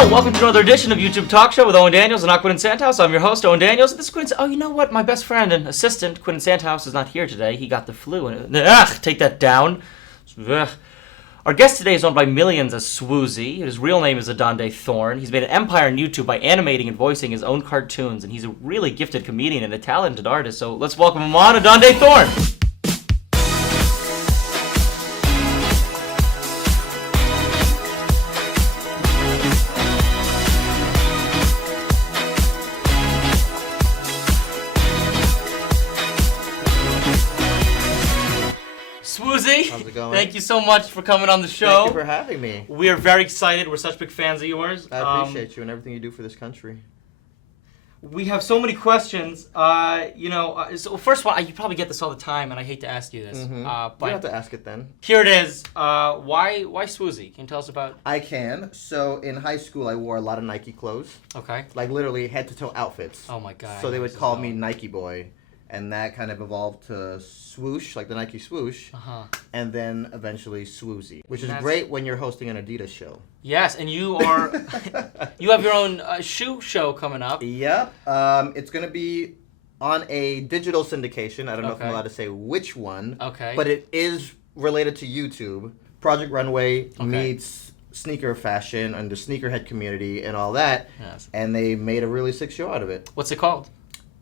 Hello, welcome to another edition of YouTube Talk Show with Owen Daniels and Quentin Sandhaus. I'm your host, Owen Daniels. This is Quentin. Oh, you know what? My best friend and assistant, Quentin Sandhaus, is not here today. He got the flu. Take that down. Ugh. Our guest today is known by millions as Swoozie. His real name is Adonde Thorne. He's made an empire on YouTube by animating and voicing his own cartoons, and he's a really gifted comedian and a talented artist. So let's welcome him on, Adonde Thorne. Swoozie, how's it going? Thank you so much for coming on the show. Thank you for having me. We are very excited. We're such big fans of yours. I appreciate you and everything you do for this country. We have so many questions. So first of all, you probably get this all the time, and I hate to ask you this. But you have to ask it then. Here it is. Why Swoozie? Can you tell us about? I can. So in high school, I wore a lot of Nike clothes. Okay. Like literally head to toe outfits. Oh my God. So they would call me Nike Boy. And that kind of evolved to Swoosh, like the Nike Swoosh, and then eventually Swoozie, which is great when you're hosting an Adidas show. Yes, and you are, you have your own shoe show coming up. Yep, it's going to be on a digital syndication. I don't know if I'm allowed to say which one, but it is related to YouTube. Project Runway meets sneaker fashion and the sneakerhead community and all that, and they made a really sick show out of it. What's it called?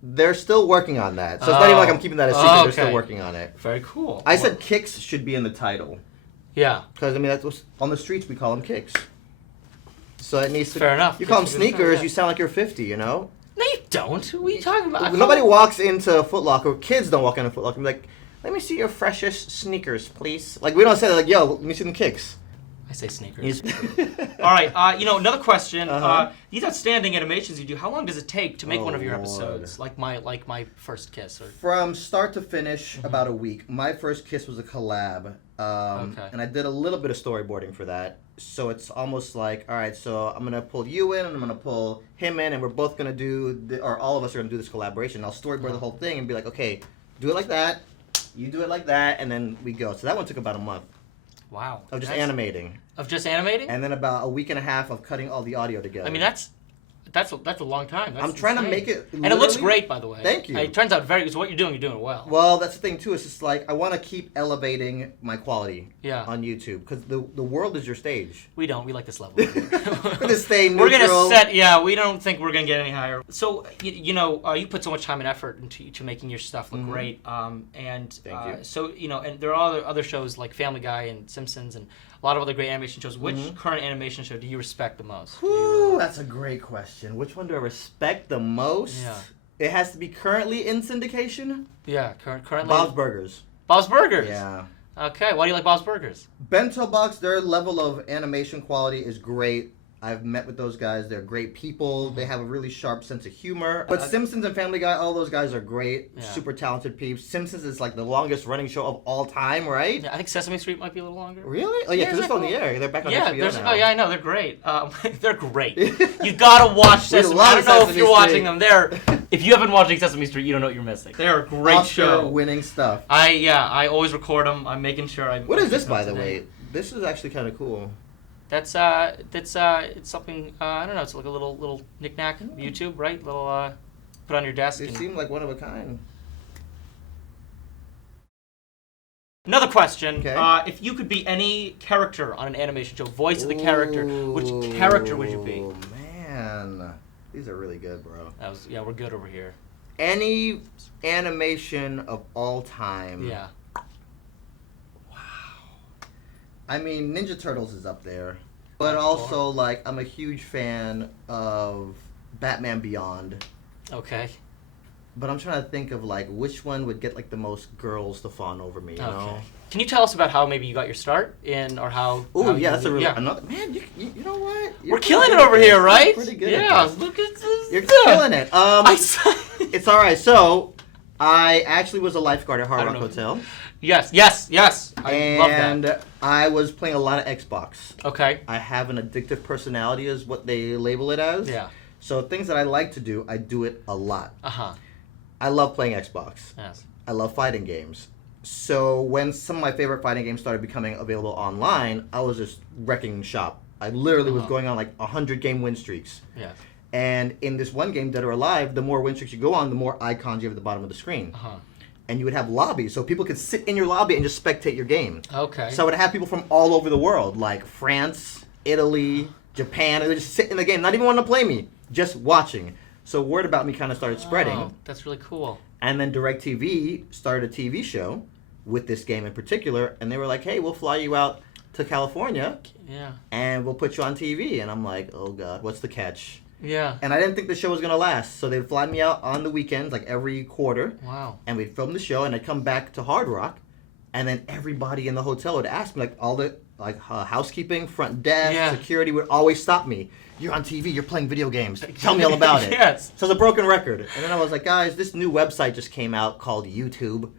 They're still working on that. So it's not even like I'm keeping that a secret. They're still working on it. Very cool. I said kicks should be in the title. Yeah. Because, I mean, that's what, on the streets we call them kicks. So it needs to... Fair enough. You call them sneakers, you sound like you're 50, you know? No, you don't. What are you talking about? Nobody walks into Foot Locker. Kids don't walk into Foot Locker and be like, let me see your freshest sneakers, please. Like, we don't say that, like, yo, let me see them kicks. I say sneakers. All right. Another question. These outstanding animations you do, how long does it take to make one of your episodes? Like my first kiss? Or... From start to finish, about a week. My first kiss was a collab. And I did a little bit of storyboarding for that. So it's almost like, all right, so I'm going to pull you in and I'm going to pull him in and we're both going to do, or all of us are going to do this collaboration. I'll storyboard the whole thing and be like, okay, do it like that, you do it like that, and then we go. So that one took about a month. Wow. Of just animating. Of just animating? And then about a week and a half of cutting all the audio together. I mean, that's a long time. I'm trying to make it and it looks great, by the way. Thank you. It turns out so what you're doing it well. Well, that's the thing, too. It's just like, I want to keep elevating my quality on YouTube. Because the world is your stage. We don't. We like this level. We're going to stay neutral. We're going to set, we don't think we're going to get any higher. So, you put so much time and effort into making your stuff look great. Thank you. So, and there are other shows like Family Guy and Simpsons and a lot of other great animation shows. Which current animation show do you respect the most? Ooh, that's a great question. Which one do I respect the most? Yeah. It has to be currently in syndication? Yeah, currently. Bob's Burgers. Bob's Burgers? Yeah. Okay, why do you like Bob's Burgers? Bento Box, their level of animation quality is great. I've met with those guys. They're great people. They have a really sharp sense of humor. But Simpsons and Family Guy, all those guys are great. Yeah. Super talented peeps. Simpsons is like the longest running show of all time, right? Yeah, I think Sesame Street might be a little longer. Really? Oh, yeah, because they're still in the air. They're back on HBO now. Oh, yeah, I know. They're great. They're great. You gotta watch Sesame Street. I don't know if you're watching them. If you haven't watched Sesame Street, you don't know what you're missing. They're a great show. Oscar-winning stuff. I always record them. I'm making sure What is this, by the way? This is actually kind of cool. It's something, I don't know, it's like a little knick-knack YouTube, right? Little, put on your desk. It seemed like one of a kind. Another question. Okay. If you could be any character on an animation show, voice of the character, which character would you be? Oh, man. These are really good, bro. We're good over here. Any animation of all time. Yeah. I mean, Ninja Turtles is up there, but also, like, I'm a huge fan of Batman Beyond. Okay. But I'm trying to think of, like, which one would get, like, the most girls to fawn over me, you know? Can you tell us about how maybe you got your start in, or how... Oh, yeah, that's a really... Another, man, you know what? We're killing it over here, right? Pretty good. Yeah, look at this. You're killing it. It's all right. So, I actually was a lifeguard at Hard Rock Hotel. Yes. I love that. And I was playing a lot of Xbox. Okay. I have an addictive personality is what they label it as. Yeah. So things that I like to do, I do it a lot. Uh-huh. I love playing Xbox. Yes. I love fighting games. So when some of my favorite fighting games started becoming available online, I was just wrecking shop I literally was going on like 100 game win streaks. Yeah. And in this one game, Dead or Alive, the more win streaks you go on, the more icons you have at the bottom of the screen. And you would have lobbies, so people could sit in your lobby and just spectate your game. Okay. So I would have people from all over the world, like France, Italy, Japan, and they would just sit in the game, not even wanting to play me, just watching. So word about me kind of started spreading. Oh, that's really cool. And then DirecTV started a TV show with this game in particular, and they were like, hey, we'll fly you out to California, and we'll put you on TV. And I'm like, oh God, what's the catch? Yeah. And I didn't think the show was going to last. So they'd fly me out on the weekends, like every quarter. Wow. And we'd film the show, and I'd come back to Hard Rock. And then everybody in the hotel would ask me, like all the housekeeping, front desk, security would always stop me. You're on TV, you're playing video games. Tell me all about it. Yes. So it's a broken record. And then I was like, guys, this new website just came out called YouTube.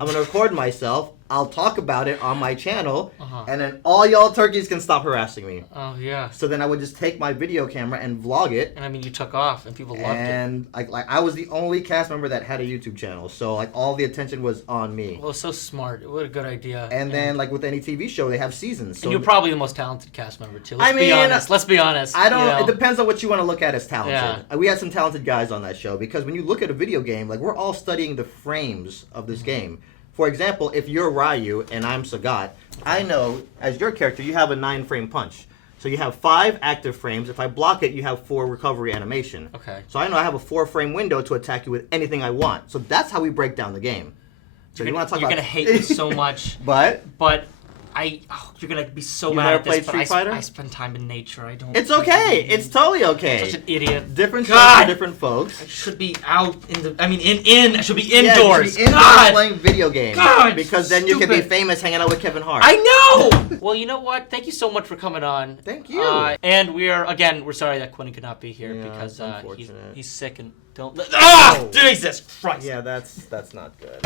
I'm going to record myself. I'll talk about it on my channel, and then all y'all turkeys can stop harassing me. Oh, yeah. So then I would just take my video camera and vlog it. And I mean, you took off, and people loved it. And I was the only cast member that had a YouTube channel, so like all the attention was on me. Well, so smart. What a good idea. And then like with any TV show, they have seasons. So and you're probably the most talented cast member too. Let's be honest. Let's be honest. I don't. It depends on what you want to look at as talented. Yeah. We had some talented guys on that show because when you look at a video game, like we're all studying the frames of this game. For example, if you're Ryu and I'm Sagat, I know as your character you have a 9-frame punch. So you have 5 active frames. If I block it, you have 4 recovery animation. Okay. So I know I have a 4-frame window to attack you with anything I want. So that's how we break down the game. So you're want to talk you're about... gonna hate me so much. But you're gonna be so You mad never at this. played Street Fighter? I spend time in nature. I don't. it's okay. It's totally okay. Such an idiot. Different shows God! for different folks. I should be out in the. I mean, I should be Yeah, indoors. you should be indoors God! playing video games. God, because then you can be stupid. famous hanging out with Kevin Hart. I know. Well, you know what? Thank you so much for coming on. Thank you. And we're sorry that Quentin could not be here because it's unfortunate. he's sick and don't. Oh. Jesus Christ. Yeah, that's not good.